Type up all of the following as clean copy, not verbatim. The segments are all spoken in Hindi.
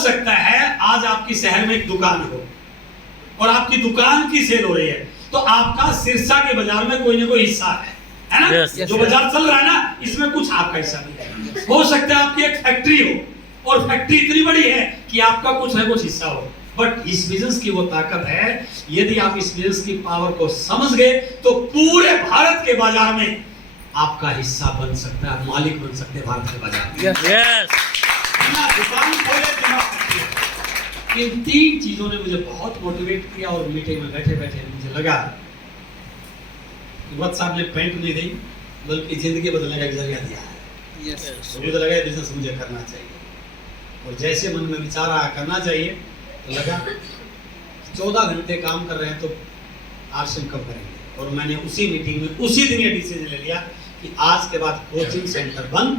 सकता है आज आपकी शहर में एक दुकान हो और आपकी दुकान की सेल हो रही है, तो आपका सिरसा के बाजार में कोई ना कोई हिस्सा है ना? Yes, जो बाजार चल रहा है ना, इसमें कुछ आपका हिस्सा भी है। हो सकता है आपकी एक फैक्ट्री हो और फैक्ट्री इतनी बड़ी है कि आपका कुछ ना कुछ हिस्सा हो, बट इस बिजनेस की वो ताकत है, यदि आप इस बिजनेस की पावर को समझ गए तो पूरे भारत के बाजार में आपका हिस्सा बन सकता है, आप मालिक बन सकते हैं भारत के बाजार में। यस दुकान खोले बिना फैक्ट्री। इन तीन चीजों ने मुझे बहुत मोटिवेट किया और मीटिंग में बैठे बैठे मुझे लगा वक्त साहब ने पेंट नहीं दी बल्कि जिंदगी बदलने का एक जरिया दिया है। तो मुझे लगा बिजनेस मुझे करना चाहिए और जैसे मन में विचार आया करना चाहिए तो लगा 14 घंटे काम कर रहे हैं तो आरसीएम कब करेंगे। और मैंने उसी मीटिंग में उसी दिन ये डिसीजन ले लिया कि आज के बाद कोचिंग सेंटर बंद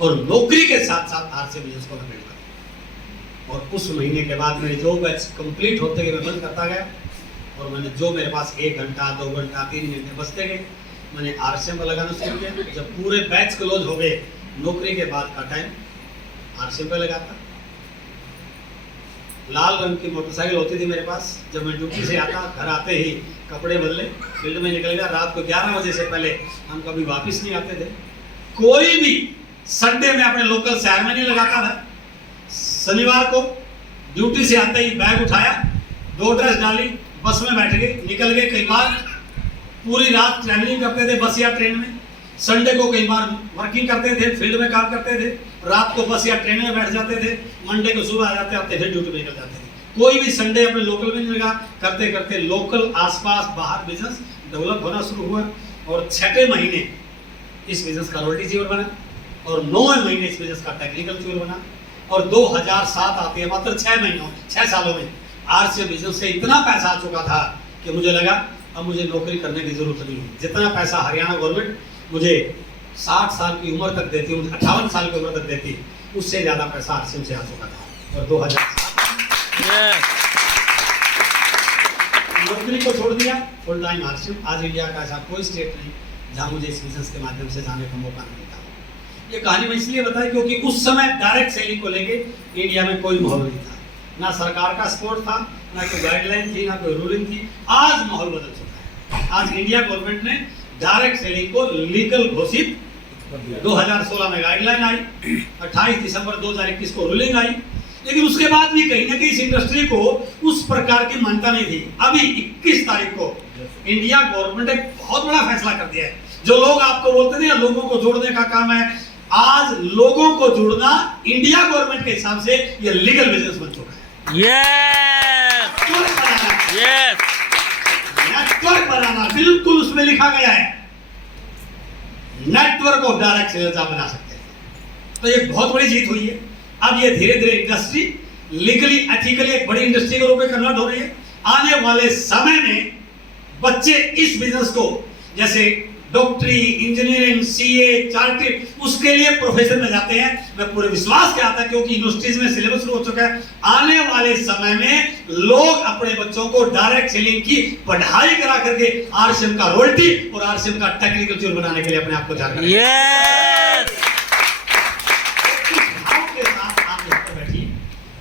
और नौकरी के साथ साथ आरसीएम बिजनेस को मैं बिल्ड करूं। और उस महीने के बाद मेरे जो बैच कंप्लीट होते गए मैं बंद करता गया और मैंने जो मेरे पास 1 घंटा 2 घंटा 3 घंटे बचते गए मैंने आरसीएम पर लगाना शुरू किया। जब पूरे बैच क्लोज हो गए नौकरी के बाद का टाइम आरसीएम पे लगाता। लाल रंग की मोटरसाइकिल होती थी मेरे पास, जब मैं ड्यूटी से आता घर आते ही कपड़े बदले फील्ड में निकल गया। रात को 11 बजे से पहले हम कभी वापस नहीं आते थे। कोई भी संडे में अपने लोकल शहर में नहीं लगाता था। शनिवार को ड्यूटी से आते ही बैग उठाया, 2 ड्रेस डाली, बस में बैठ गए, निकल गए। कई बार पूरी रात ट्रैवलिंग करते थे बस या ट्रेन में। संडे को कई बार वर्किंग करते थे, फील्ड में काम करते थे, रात को बस या ट्रेन में बैठ जाते थे, मंडे को सुबह आ जाते आते फिर ड्यूटी पे निकल जाते थे। कोई भी संडे अपने लोकल में नहीं लगा। करते करते लोकल आसपास बाहर बिजनेस डेवलप होना शुरू हुआ और 6वें महीने इस बिजनेस का रॉयल्टी चीवर बना और 9वें महीने इस बिजनेस का टेक्निकल चीवर बना और 2007 आते हैं मात्र 6 सालों में आरसीएम बिजनेस से इतना पैसा आ चुका था कि मुझे लगा अब मुझे नौकरी करने की जरूरत नहीं है। जितना पैसा हरियाणा गवर्नमेंट मुझे 60 साल की उम्र तक देती, 58 साल की उम्र तक देती, उससे ज्यादा पैसा आरसीएम से आ चुका था। और 2007 नौकरी को छोड़ दिया, फुल टाइम आरसीएम। आज इंडिया का ऐसा कोई स्टेट नहीं जहां मुझे इस बिजनेस के माध्यम से जाने का मौका नहीं मिला। ये कहानी मैं इसलिए बताई क्योंकि उस समय डायरेक्ट सेलिंग को लेके इंडिया में कोई माहौल नहीं था, ना सरकार का सपोर्ट था, ना कोई गाइडलाइन थी, ना कोई रूलिंग थी। आज माहौल बदल चुका है। आज इंडिया गवर्नमेंट ने डायरेक्ट सेलिंग को लीगल घोषित 2016 में गाइडलाइन आई, 28 दिसंबर 2021 को रूलिंग आई। लेकिन उसके बाद भी कहीं ना कहीं इस इंडस्ट्री को उस प्रकार की मान्यता नहीं थी। अभी 21 तारीख को इंडिया गवर्नमेंट एक बहुत बड़ा फैसला कर दिया है। जो लोग आपको बोलते थे लोगों को जोड़ने का काम है, आज लोगों को जोड़ना इंडिया गवर्नमेंट के हिसाब से ये लीगल बिजनेस बन चुका है। यस नेटवर्क बनाना बिल्कुल उसमें लिखा गया है, नेटवर्क ऑफ डायरेक्ट सेलर्स आप बना सकते हैं। तो ये बहुत बड़ी जीत हुई है। अब ये धीरे धीरे इंडस्ट्री लीगली एथिकली एक बड़ी इंडस्ट्री के रूप में कन्वर्ट हो रही है। आने वाले समय में बच्चे इस बिजनेस को जैसे डॉक्टरी, इंजीनियरिंग, सीए, चार्टेड, उसके लिए प्रोफेशन में जाते हैं। मैं पूरे विश्वास के आता है क्योंकि यूनिवर्सिटीज में सिलेबस शुरू हो चुका है। आने वाले समय में लोग अपने बच्चों को डायरेक्ट सेलिंग की पढ़ाई करा करके आरसीएम का रॉयल्टी और आरसीएम का टेक्निकल चीवर बनाने के लिए अपने आप को तैयार करें।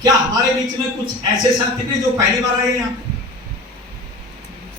क्या हमारे बीच में कुछ ऐसे साथी थे जो पहली बार आए हैं यहाँ पे?